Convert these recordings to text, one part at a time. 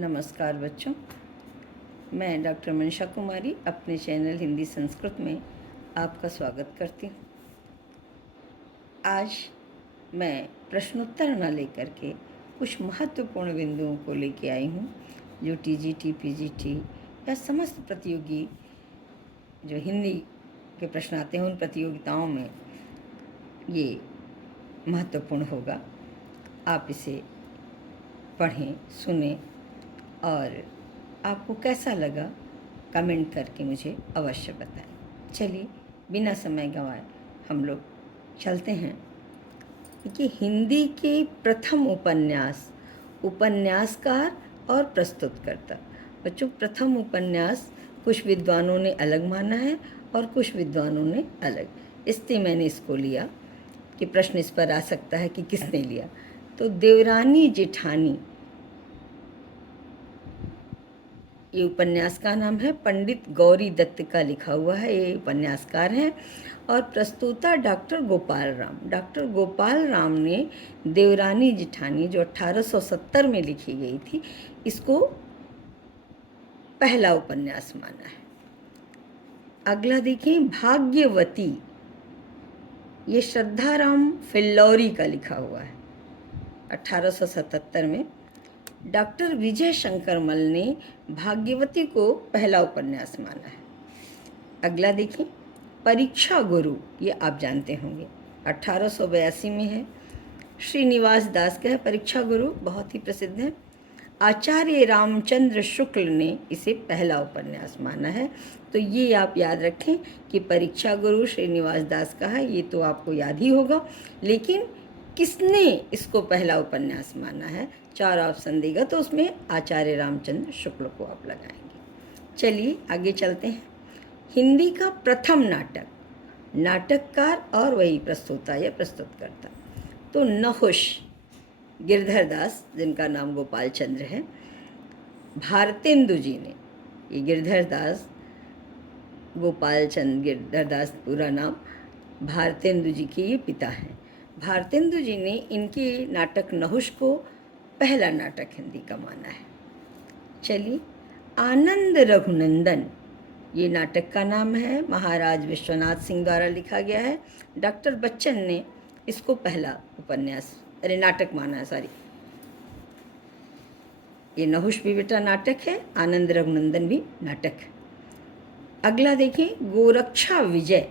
नमस्कार बच्चों, मैं डॉक्टर मनीषा कुमारी अपने चैनल हिंदी संस्कृत में आपका स्वागत करती हूँ। आज मैं प्रश्नोत्तर न लेकर के कुछ महत्वपूर्ण बिंदुओं को लेके आई हूँ जो टीजीटी, पीजीटी या समस्त प्रतियोगी जो हिंदी के प्रश्न आते हैं उन प्रतियोगिताओं में ये महत्वपूर्ण होगा। आप इसे पढ़ें, सुनें और आपको कैसा लगा कमेंट करके मुझे अवश्य बताएं। चलिए बिना समय गंवाए हम लोग चलते हैं कि हिंदी के प्रथम उपन्यासकार और प्रस्तुतकर्ता। बच्चों, प्रथम उपन्यास कुछ विद्वानों ने अलग माना है और कुछ विद्वानों ने अलग, इसलिए मैंने इसको लिया कि प्रश्न इस पर आ सकता है कि किसने लिया। तो देवरानी जेठानी ये उपन्यास का नाम है। पंडित गौरी दत्त का लिखा हुआ है, ये उपन्यासकार हैं। और प्रस्तुता डॉक्टर गोपाल राम। डॉक्टर गोपाल राम ने देवरानी जेठानी जो 1870 में लिखी गई थी, इसको पहला उपन्यास माना है। अगला देखिए, भाग्यवती, ये श्रद्धाराम फिल्लौरी का लिखा हुआ है 1877 में। डॉक्टर विजय शंकर मल ने भाग्यवती को पहला उपन्यास माना है। अगला देखिए, परीक्षा गुरु, ये आप जानते होंगे 1882 में है। श्रीनिवास दास का है परीक्षा गुरु, बहुत ही प्रसिद्ध है। आचार्य रामचंद्र शुक्ल ने इसे पहला उपन्यास माना है। तो ये आप याद रखें कि परीक्षा गुरु श्रीनिवास दास का है, ये तो आपको याद ही होगा। लेकिन किसने इसको पहला उपन्यास माना है, 4 ऑप्शन देगा तो उसमें आचार्य रामचंद्र शुक्ल को आप लगाएंगे। चलिए आगे चलते हैं। हिंदी का प्रथम नाटक, नाटककार और वही प्रस्तुता या प्रस्तुतकर्ता, तो नहुष गिरधर दास, जिनका नाम गोपाल चंद्र है। भारतेंदु जी ने, ये गिरधर दास, गोपाल चंद्र गिरधर दास पूरा नाम, भारतेंदु जी के ये पिता हैं। भारतेंदु जी ने इनके नाटक नहुष को पहला नाटक हिंदी का माना है। चलिए, आनंद रघुनंदन, ये नाटक का नाम है, महाराज विश्वनाथ सिंह द्वारा लिखा गया है। डॉक्टर बच्चन ने इसको पहला नाटक माना है, सॉरी। ये नहुष भी बेटा नाटक है, आनंद रघुनंदन भी नाटक है। अगला देखिए, गोरक्षा विजय,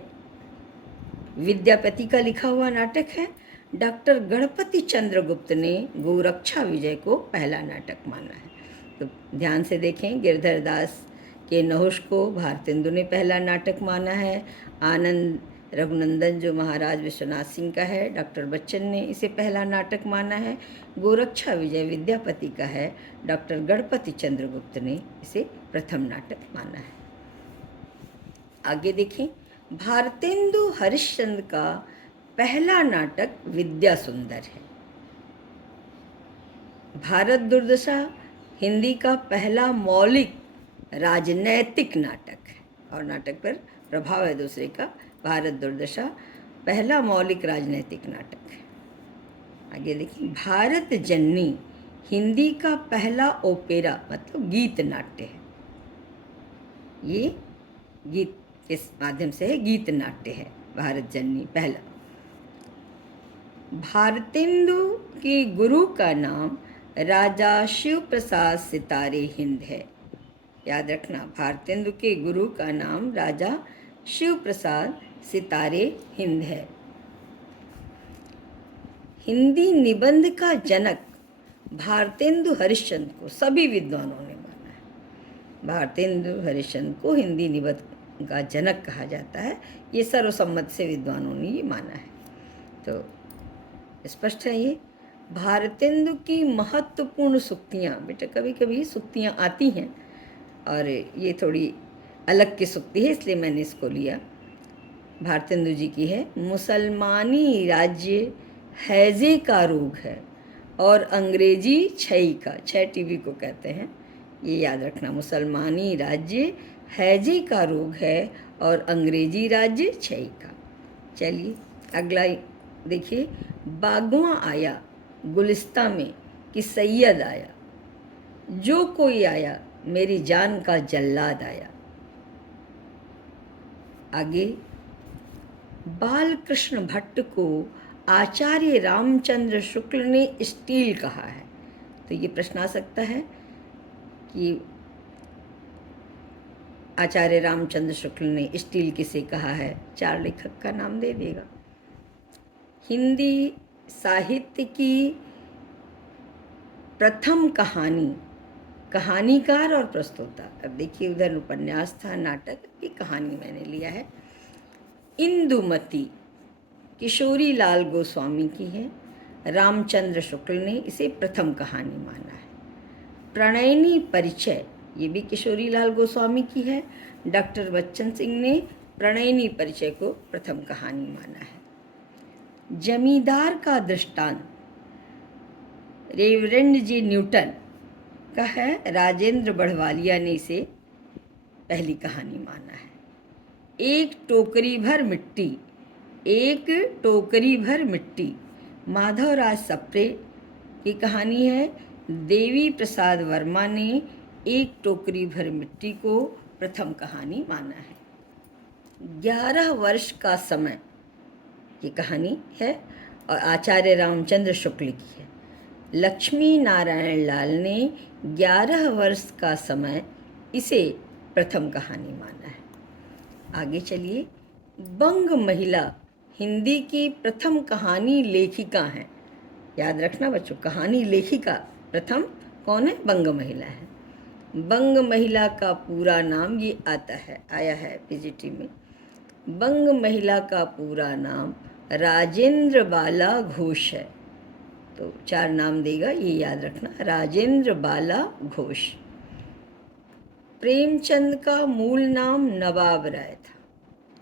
विद्यापति का लिखा हुआ नाटक है। डॉक्टर गणपति चंद्रगुप्त ने गोरक्षा विजय को पहला नाटक माना है। तो ध्यान से देखें, गिरधर दास के नहुष को भारतेंदु ने पहला नाटक माना है। आनंद रघुनंदन जो महाराज विश्वनाथ सिंह का है, डॉक्टर बच्चन ने इसे पहला नाटक माना है। गोरक्षा विजय विद्यापति का है, डॉक्टर गणपति चंद्रगुप्त ने इसे प्रथम नाटक माना है। आगे देखें, भारतेंदु हरिश्चंद्र का पहला नाटक विद्या सुंदर है। भारत दुर्दशा हिंदी का पहला मौलिक राजनैतिक नाटक है और नाटक पर प्रभाव है दूसरे का। भारत दुर्दशा पहला मौलिक राजनैतिक नाटक है। आगे देखिए, भारत जननी हिंदी का पहला ओपेरा मतलब गीत नाट्य है। ये गीत के माध्यम से है, गीत नाट्य है भारत जननी पहला। भारतेंदु के गुरु का नाम राजा शिव प्रसाद सितारे हिंद है। याद रखना, भारतेंदु के गुरु का नाम राजा शिव प्रसाद सितारे हिंद है। हिंदी निबंध का जनक भारतेंदु हरिश्चंद्र को सभी विद्वानों ने माना है। भारतेंदु हरिश्चंद्र को हिंदी निबंध का जनक कहा जाता है, ये सर्वसम्मत से विद्वानों ने ये माना है। तो स्पष्ट है ये। भारतेंदु की महत्वपूर्ण सूक्तियाँ, बेटा कभी कभी सूक्तियाँ आती हैं और ये थोड़ी अलग की सूक्ति है, इसलिए मैंने इसको लिया। भारतेंदु जी की है, मुसलमानी राज्य हैजे का रोग है और अंग्रेजी क्षय का, क्षय टीबी को कहते हैं, ये याद रखना। मुसलमानी राज्य हैजे का रोग है और अंग्रेजी राज्य क्षय का। चलिए अगला देखिए, बागवां आया गुलिस्ता में कि सैयद आया। जो कोई आया मेरी जान का जल्लाद आया। आगे, बाल कृष्ण भट्ट को आचार्य रामचंद्र शुक्ल ने स्टील कहा है। तो ये प्रश्न आ सकता है कि आचार्य रामचंद्र शुक्ल ने स्टील किसे कहा है। 4 लेखक का नाम दे देगा। हिंदी साहित्य की प्रथम कहानी, कहानीकार और प्रस्तोता। अब देखिए, उधर उपन्यास था, नाटक, की कहानी मैंने लिया है। इंदुमती किशोरी लाल गोस्वामी की है। रामचंद्र शुक्ल ने इसे प्रथम कहानी माना है। प्रणयनी परिचय, ये भी किशोरी लाल गोस्वामी की है। डॉक्टर बच्चन सिंह ने प्रणयनी परिचय को प्रथम कहानी माना है। जमींदार का दृष्टांत रेवरेंड जी न्यूटन का है। राजेंद्र बढ़वालिया ने इसे पहली कहानी माना है। एक टोकरी भर मिट्टी, एक टोकरी भर मिट्टी, माधवराज सप्रे की कहानी है। देवी प्रसाद वर्मा ने एक टोकरी भर मिट्टी को प्रथम कहानी माना है। 11 वर्ष का समय, ये कहानी है और आचार्य रामचंद्र शुक्ल की है। लक्ष्मी नारायण लाल ने 11 वर्ष का समय इसे प्रथम कहानी माना है। आगे चलिए, बंग महिला हिंदी की प्रथम कहानी लेखिका हैं। याद रखना बच्चों, कहानी लेखिका प्रथम कौन है? बंग महिला है। बंग महिला का पूरा नाम ये आता है, आया है पीजीटी में। बंग महिला का पूरा नाम राजेंद्र बाला घोष है। तो 4 नाम देगा, ये याद रखना, राजेंद्र बाला घोष। प्रेमचंद का मूल नाम नवाब राय था।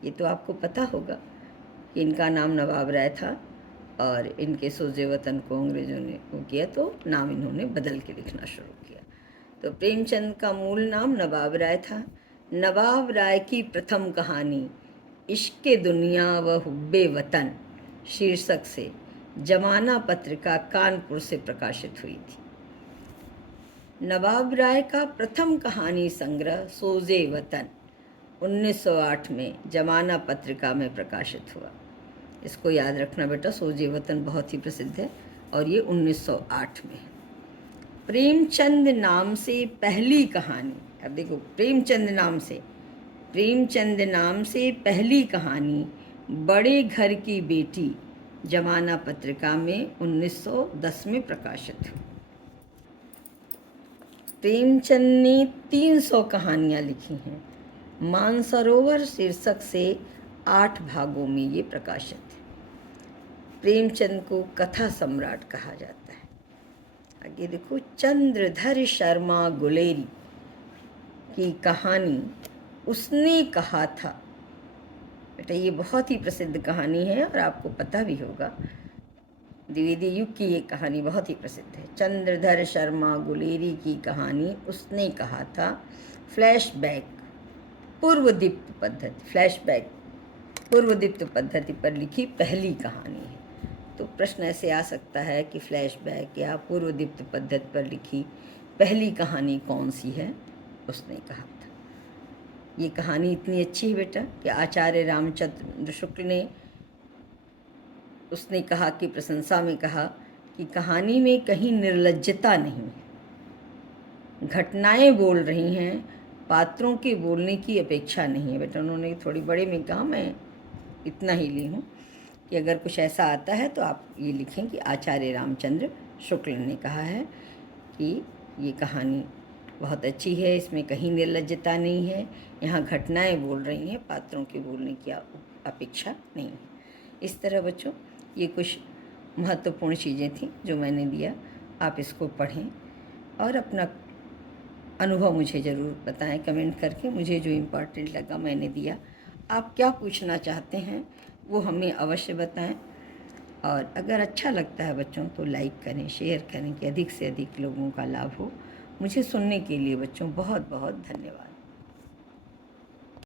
ये तो आपको पता होगा कि इनका नाम नवाब राय था और इनके सोजे वतन को अंग्रेज़ों ने वो किया तो नाम इन्होंने बदल के लिखना शुरू किया। तो प्रेमचंद का मूल नाम नवाब राय था। नवाब राय की प्रथम कहानी इश्क़े दुनिया व हुब्बे वतन शीर्षक से जमाना पत्रिका कानपुर से प्रकाशित हुई थी। नवाब राय का प्रथम कहानी संग्रह सोजे वतन 1908 में जमाना पत्रिका में प्रकाशित हुआ। इसको याद रखना बेटा, सोजे वतन बहुत ही प्रसिद्ध है और ये 1908 में है। प्रेमचंद नाम से पहली कहानी, अब देखो, प्रेमचंद नाम से पहली कहानी बड़े घर की बेटी जमाना पत्रिका में 1910 में प्रकाशित हुई। प्रेमचंद ने 300 कहानियाँ लिखी हैं। मानसरोवर शीर्षक से 8 भागों में ये प्रकाशित है। प्रेमचंद को कथा सम्राट कहा जाता है। आगे देखो, चंद्रधर शर्मा गुलेरी की कहानी उसने कहा था। बेटा, ये बहुत ही प्रसिद्ध कहानी है और आपको पता भी होगा, द्विवेदी युग की ये कहानी बहुत ही प्रसिद्ध है। चंद्रधर शर्मा गुलेरी की कहानी उसने कहा था। फ्लैशबैक पूर्वदीप्त पद्धति पर लिखी पहली कहानी है। तो प्रश्न ऐसे आ सकता है कि फ्लैशबैक या पूर्वदीप्त पद्धति पर लिखी पहली कहानी कौन सी है? उसने कहा था। ये कहानी इतनी अच्छी है बेटा कि आचार्य रामचंद्र शुक्ल ने उसने कहा कि प्रशंसा में कहा कि कहानी में कहीं निर्लज्जता नहीं है, घटनाएं बोल रही हैं, पात्रों के बोलने की अपेक्षा नहीं है। बेटा, उन्होंने थोड़ी बड़े में कहा, मैं इतना ही ली हूँ कि अगर कुछ ऐसा आता है तो आप ये लिखें कि आचार्य रामचंद्र शुक्ल ने कहा है कि ये कहानी बहुत अच्छी है, इसमें कहीं निर्लज्जता नहीं है, यहाँ घटनाएं बोल रही हैं, पात्रों के बोलने की अपेक्षा नहीं है। इस तरह बच्चों, ये कुछ महत्वपूर्ण चीज़ें थी जो मैंने दिया। आप इसको पढ़ें और अपना अनुभव मुझे ज़रूर बताएं कमेंट करके। मुझे जो इम्पोर्टेंट लगा मैंने दिया। आप क्या पूछना चाहते हैं वो हमें अवश्य बताएं। और अगर अच्छा लगता है बच्चों तो लाइक करें, शेयर करें कि अधिक से अधिक लोगों का लाभ हो। मुझे सुनने के लिए बच्चों बहुत बहुत धन्यवाद।